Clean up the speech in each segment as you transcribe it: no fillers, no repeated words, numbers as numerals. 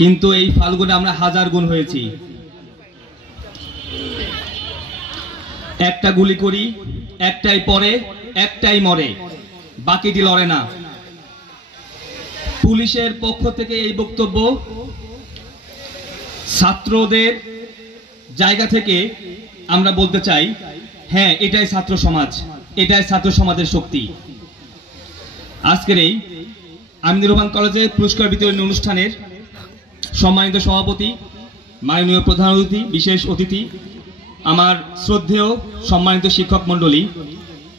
কিন্তু এই ফাল্গুনে আমরা হাজার গুণ হয়েছি। একটা গুলি করি, একটাই পড়ে, একটাই মরে, বাকিটি লড়ে না। পুলিশের পক্ষ থেকে এই বক্তব্য ছাত্রদের জায়গা থেকে আমরা বলতে চাই, হ্যাঁ, এটাই ছাত্র সমাজ, এটাই ছাত্র সমাজের শক্তি। আজকের এই আমিনুর রহমান কলেজে পুরস্কার বিতরণী অনুষ্ঠানের সম্মানিত সভাপতি, মাননীয় প্রধান অতিথি, বিশেষ অতিথি, আমার শ্রদ্ধেয় সম্মানিত শিক্ষক মণ্ডলী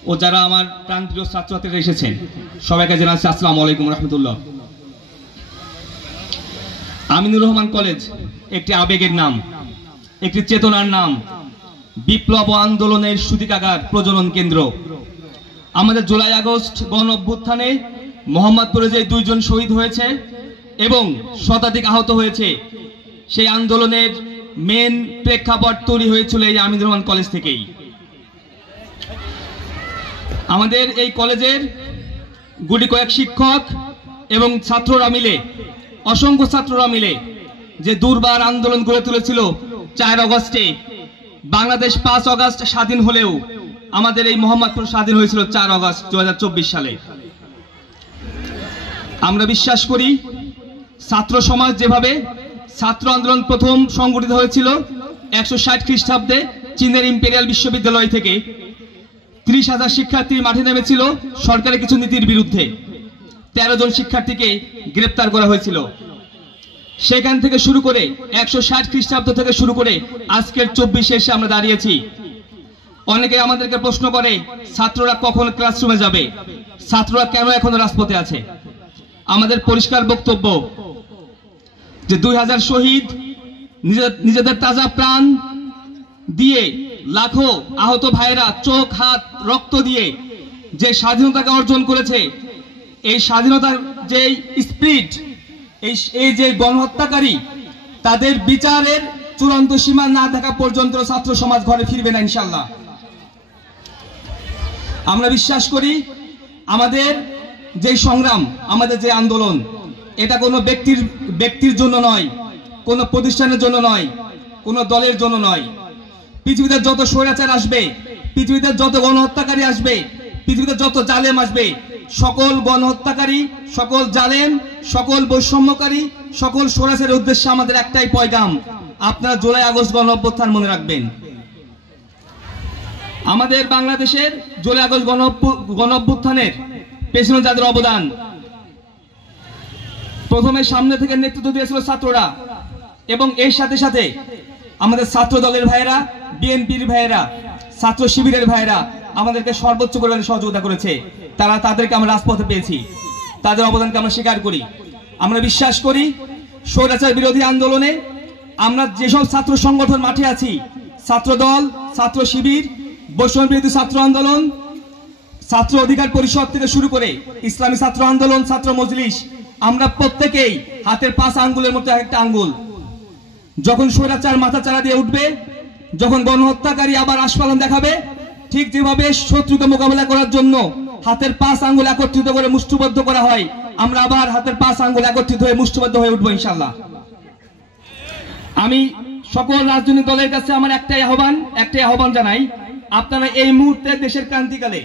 ও যারা আমার প্রাণপ্রিয় ছাত্রছাত্রীরা এসেছেন, সবাইকে জানাচ্ছি আসসালামু আলাইকুম রহমতুল্লাহ। আমিনুর রহমান কলেজ একটি আবেগের নাম, একটি চেতনার নাম, বিপ্লব আন্দোলনের সূতিকাগার, প্রজনন কেন্দ্র। আমাদের জুলাই আগস্ট গণ অভ্যুত্থানে মোহাম্মদপুরে যে 2 জন শহীদ হয়েছে এবং শতাধিক আহত হয়েছে, সেই আন্দোলনের মেন প্রেক্ষাপট তৈরি হয়েছিল এই আমিনুর রহমান কলেজ থেকেই। আমাদের এই কলেজের গুটি কয়েক শিক্ষক এবং ছাত্ররা মিলে, অসংখ্য ছাত্ররা মিলে যে দুর্বার আন্দোলন গড়ে তুলেছিল 4 আগস্টে। বাংলাদেশ 5 আগস্ট স্বাধীন হলেও আমাদের এই মোহাম্মদপুর স্বাধীন হয়েছিল 4 আগস্ট 2024 সালে। আমরা বিশ্বাস করি, ছাত্র সমাজ যেভাবে ছাত্র আন্দোলন প্রথম সংগঠিত হয়েছিল 160 খ্রিস্টাব্দে চীনের ইম্পেরিয়াল বিশ্ববিদ্যালয় থেকে, 30,000 শিক্ষার্থী মাঠে নেমেছিল সরকারের কিছু নীতির বিরুদ্ধে। 13 জন শিক্ষার্থীকে গ্রেপ্তার করা হয়েছিল। সেখান থেকে শুরু করে 160 খ্রিস্টাব্দ থেকে শুরু করে আজকের 24 এসে আমরা দাঁড়িয়েছি। অনেকে আমাদেরকে প্রশ্ন করে, ছাত্ররা কখন ক্লাসরুমে যাবে, ছাত্ররা কেন এখনো রাজপথে আছে? আমাদের পরিষ্কার বক্তব্য যে 2000 শহীদ নিজেদের তাজা প্রাণ দিয়ে, লাখো আহত ভাইয়েরা চোখ হাত রক্ত দিয়ে যে স্বাধীনতাকে অর্জন করেছে, এই স্বাধীনতার যে স্পিরিট, এই যে গণহত্যাকারী, তাদের বিচারের চূড়ান্ত সীমা না দেখা পর্যন্ত ছাত্র সমাজ ঘরে ফিরবে না ইনশাল্লাহ। আমরা বিশ্বাস করি, আমাদের যে সংগ্রাম, আমাদের যে আন্দোলন, এটা কোনো ব্যক্তির জন্য নয়, কোনো প্রতিষ্ঠানের জন্য নয়, কোনো দলের জন্য নয়। পৃথিবীতে যত স্বৈরাচার আসবে, পৃথিবীতে যত গণহত্যাকারী আসবে, পৃথিবীতে যত জালেম আসবে, সকল গণহত্যাকারী, সকল জালেম, সকল বৈষম্যকারী, সকল স্বৈরাচারের উদ্দেশ্যে আমাদের একটাই পয়গাম, আপনারা জুলাই আগস্ট গণ অভ্যুত্থান মনে রাখবেন। আমাদের বাংলাদেশের জুলাই আগস্ট গণ অভ্যুত্থানের পেছনে যাদের অবদান, প্রথমে সামনে থেকে নেতৃত্ব দিয়েছিল ছাত্ররা, এবং এর সাথে সাথে আমাদের ছাত্র দলের ভাইয়েরা, বিএনপির ভাইয়েরা, ছাত্র শিবিরের ভাইয়েরা আমাদেরকে সর্বোচ্চ পরিমাণে সহযোগিতা করেছে। তাদেরকে আমরা রাজপথে পেয়েছি, তাদের অবদানকে আমরা স্বীকার করি। আমরা বিশ্বাস করি, স্বৈরাচার বিরোধী আন্দোলনে আমরা যেসব ছাত্র সংগঠন মাঠে আছি, ছাত্র দল, ছাত্র শিবির, বৈষম্য বিরোধী ছাত্র আন্দোলন, ছাত্র অধিকার পরিষদ থেকে শুরু করে ইসলামী ছাত্র আন্দোলন, ছাত্র মজলিস, আমরা প্রত্যেকেই হাতের 5 আঙ্গুলের মধ্যে একটা আঙ্গুল। যখন স্বৈরাচার মাথা চাড়া দিয়ে উঠবে, যখন গণহত্যাকারী আবার আস্ফালন দেখাবে, ঠিক যেভাবে শত্রুকে মোকাবেলা করার জন্য হাতের 5 আঙ্গুল একত্রিত করে মুষ্টিবদ্ধ করা হয়, আমরা আবার হাতের 5 আঙ্গুল একত্রিত হয়ে মুষ্টিবদ্ধ হয়ে উঠবো ইনশাল্লাহ। আমি সকল রাজনৈতিক দলের কাছে আমার একটাই আহ্বান জানাই, আপনারা এই মুহূর্তে দেশের ক্রান্তিকালে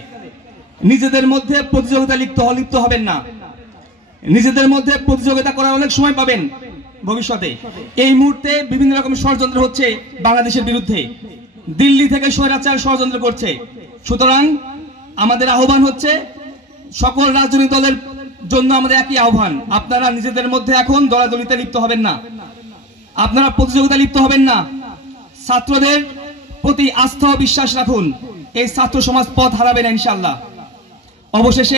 নিজেদের মধ্যে প্রতিযোগিতা লিপ্ত হবেন না। নিজেদের মধ্যে প্রতিযোগিতা করার অনেক সময় পাবেন ভবিষ্যতে। এই মুহূর্তে বিভিন্ন রকম ষড়যন্ত্র হচ্ছে বাংলাদেশের বিরুদ্ধে, দিল্লি থেকে স্বৈরাচার ষড়যন্ত্র করছে। সুতরাং আমাদের আহ্বান হচ্ছে, সকল রাজনৈতিক দলের জন্য আমাদের একই আহ্বান, আপনারা নিজেদের মধ্যে এখন দলাদলিতে লিপ্ত হবেন না, আপনারা প্রতিযোগিতা লিপ্ত হবেন না। ছাত্রদের প্রতি আস্থা ও বিশ্বাস রাখুন, এই ছাত্র সমাজ পথ হারাবে না ইনশাআল্লাহ। অবশেষে